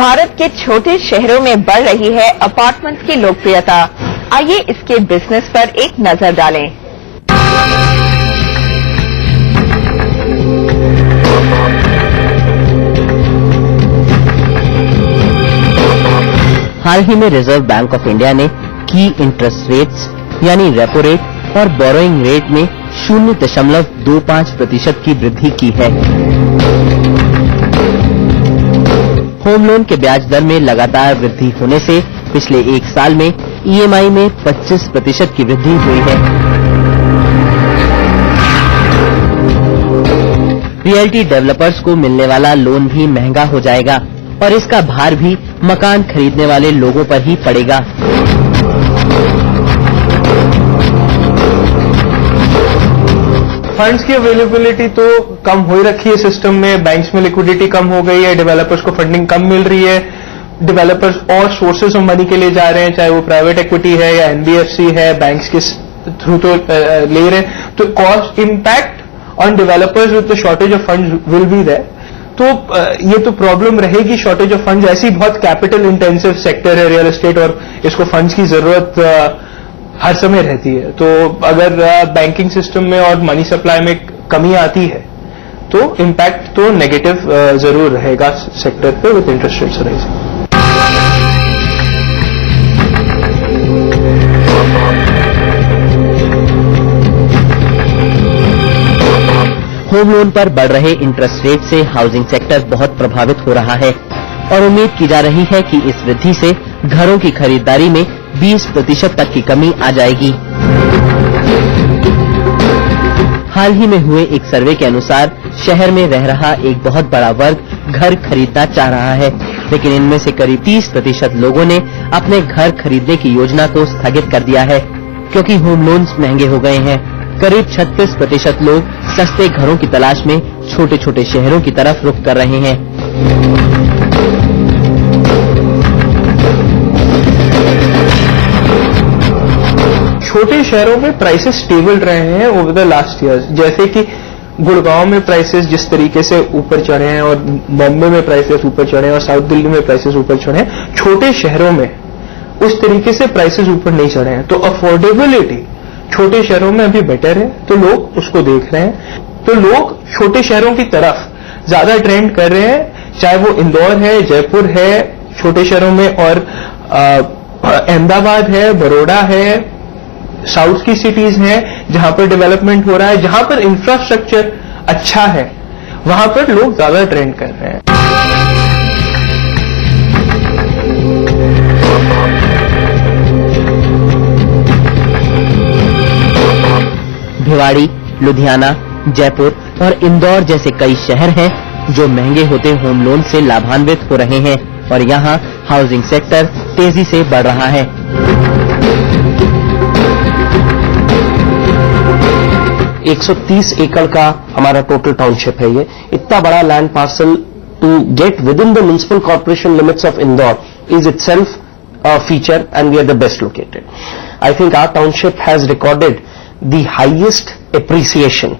भारत के छोटे शहरों में बढ़ रही है अपार्टमेंट्स की लोकप्रियता। आइए इसके बिजनेस पर एक नजर डालें। हाल ही में रिजर्व बैंक ऑफ इंडिया ने की इंटरेस्ट रेट्स यानी रेपो रेट और बोरोइंग रेट में 0.25% की वृद्धि की है। होम लोन के ब्याज दर में लगातार वृद्धि होने से पिछले एक साल में ईएमआई में 25% की वृद्धि हुई है। रियल्टी डेवलपर्स को मिलने वाला लोन भी महंगा हो जाएगा और इसका भार भी मकान खरीदने वाले लोगों पर ही पड़ेगा। फंड्स की अवेलेबिलिटी तो कम हो ही रखी है सिस्टम में, बैंक्स में लिक्विडिटी कम हो गई है, डेवलपर्स को फंडिंग कम मिल रही है, डेवलपर्स और सोर्सेज ऑफ मनी के लिए जा रहे हैं, चाहे वो प्राइवेट इक्विटी है या एनबीएफसी है, बैंक्स के थ्रू तो ले रहे हैं, तो cost impact on developers with the shortage of funds will be there. तो ये तो प्रॉब्लम रहेगी शॉर्टेज ऑफ फंड्स। ऐसी बहुत कैपिटल इंटेंसिव सेक्टर है रियल एस्टेट और इसको फंड्स की जरूरत हर समय रहती है। तो अगर बैंकिंग सिस्टम में और मनी सप्लाई में कमी आती है तो इम्पैक्ट तो नेगेटिव जरूर रहेगा सेक्टर पे with interest rates rising. Home loan पर बढ़ रहे इंटरेस्ट रेट से हाउसिंग सेक्टर बहुत प्रभावित हो रहा है और उम्मीद की जा रही है कि इस वृद्धि से घरों की खरीदारी में 20% तक की कमी आ जाएगी। हाल ही में हुए एक सर्वे के अनुसार शहर में रह रहा एक बहुत बड़ा वर्ग घर खरीदना चाह रहा है, लेकिन इनमें से करीब 30% लोगों ने अपने घर खरीदने की योजना को स्थगित कर दिया है क्योंकि होम लोन्स महंगे हो गए हैं। करीब 36% लोग सस्ते घरों की तलाश में छोटे छोटे शहरों की तरफ रुख कर रहे हैं। छोटे शहरों में प्राइसेस स्टेबल रहे हैं ओवर द लास्ट ईयर्स, जैसे कि गुड़गांव में प्राइसेस जिस तरीके से ऊपर चढ़े हैं और बॉम्बे में प्राइसेस ऊपर चढ़े हैं और साउथ दिल्ली में प्राइसेस ऊपर चढ़े हैं, छोटे शहरों में उस तरीके से प्राइसेस ऊपर नहीं चढ़े हैं। तो अफोर्डेबिलिटी छोटे शहरों में अभी बेटर है, तो लोग उसको देख रहे हैं। तो लोग छोटे शहरों की तरफ ज्यादा ट्रेंड कर रहे हैं, चाहे वो इंदौर है, जयपुर है छोटे शहरों में, और अहमदाबाद है, बड़ौदा है, साउथ की सिटीज हैं जहां पर डेवलपमेंट हो रहा है, जहां पर इंफ्रास्ट्रक्चर अच्छा है, वहां पर लोग ज्यादा ट्रेंड कर रहे हैं। भिवाड़ी, लुधियाना, जयपुर और इंदौर जैसे कई शहर हैं जो महंगे होते होम लोन से लाभान्वित हो रहे हैं और यहाँ हाउसिंग सेक्टर तेजी से बढ़ रहा है। एक 130 एकड़ का हमारा टोटल टाउनशिप है। ये इतना बड़ा land parcel to get within the municipal corporation limits of Indore is itself a feature and we are the best located. I think our township has recorded the highest appreciation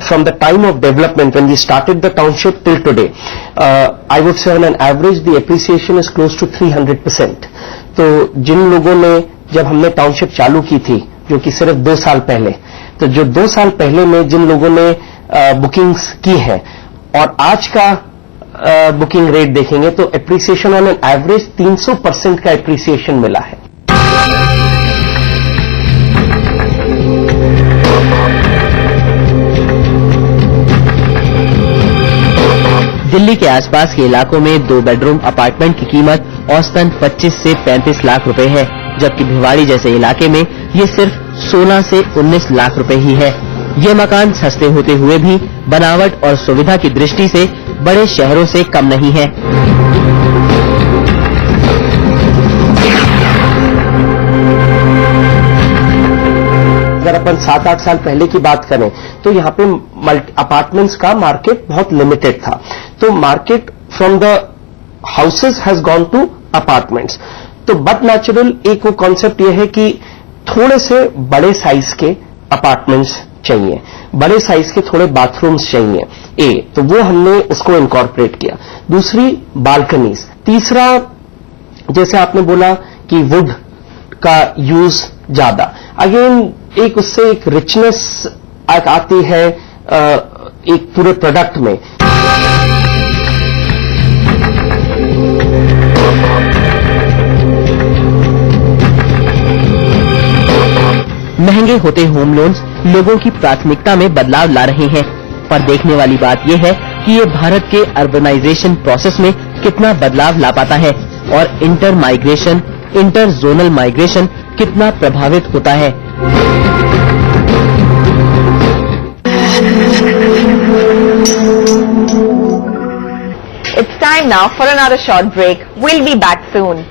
from the time of development when we started the township till today. I would say on an average the appreciation is close to 300%. तो जिन लोगों ने जब हमने township चालू की थी जो कि सिर्फ 2 साल पहले, तो जो 2 साल पहले में जिन लोगों ने बुकिंग्स की है और आज का बुकिंग रेट देखेंगे तो एप्रिसिएशन ऑन एन एवरेज 300% का एप्रिसिएशन मिला है। दिल्ली के आसपास के इलाकों में 2 बेडरूम अपार्टमेंट की कीमत औसतन 25 से 35 लाख रुपए है, जबकि भिवाड़ी जैसे इलाके में ये सिर्फ 16 से 19 लाख रुपए ही है। ये मकान सस्ते होते हुए भी बनावट और सुविधा की दृष्टि से बड़े शहरों से कम नहीं है। अगर अपन 7-8 साल पहले की बात करें तो यहाँ पे अपार्टमेंट्स का मार्केट बहुत लिमिटेड था, तो market from the houses has gone to apartments. तो बट नेचुरल एक वो कॉन्सेप्ट ये है कि थोड़े से बड़े साइज के अपार्टमेंट्स चाहिए, बड़े साइज के थोड़े बाथरूम्स चाहिए, तो वो हमने उसको इनकॉर्पोरेट किया। दूसरी बालकनीज, तीसरा, जैसे आपने बोला कि वुड का यूज ज्यादा, अगेन एक उससे एक रिचनेस आती है एक पूरे प्रोडक्ट में। महंगे होते होम लोन्स लोगों की प्राथमिकता में बदलाव ला रहे हैं, पर देखने वाली बात यह है कि ये भारत के अर्बनाइजेशन प्रोसेस में कितना बदलाव ला पाता है और इंटर जोनल माइग्रेशन कितना प्रभावित होता है। It's time now for another short break. We'll be back soon.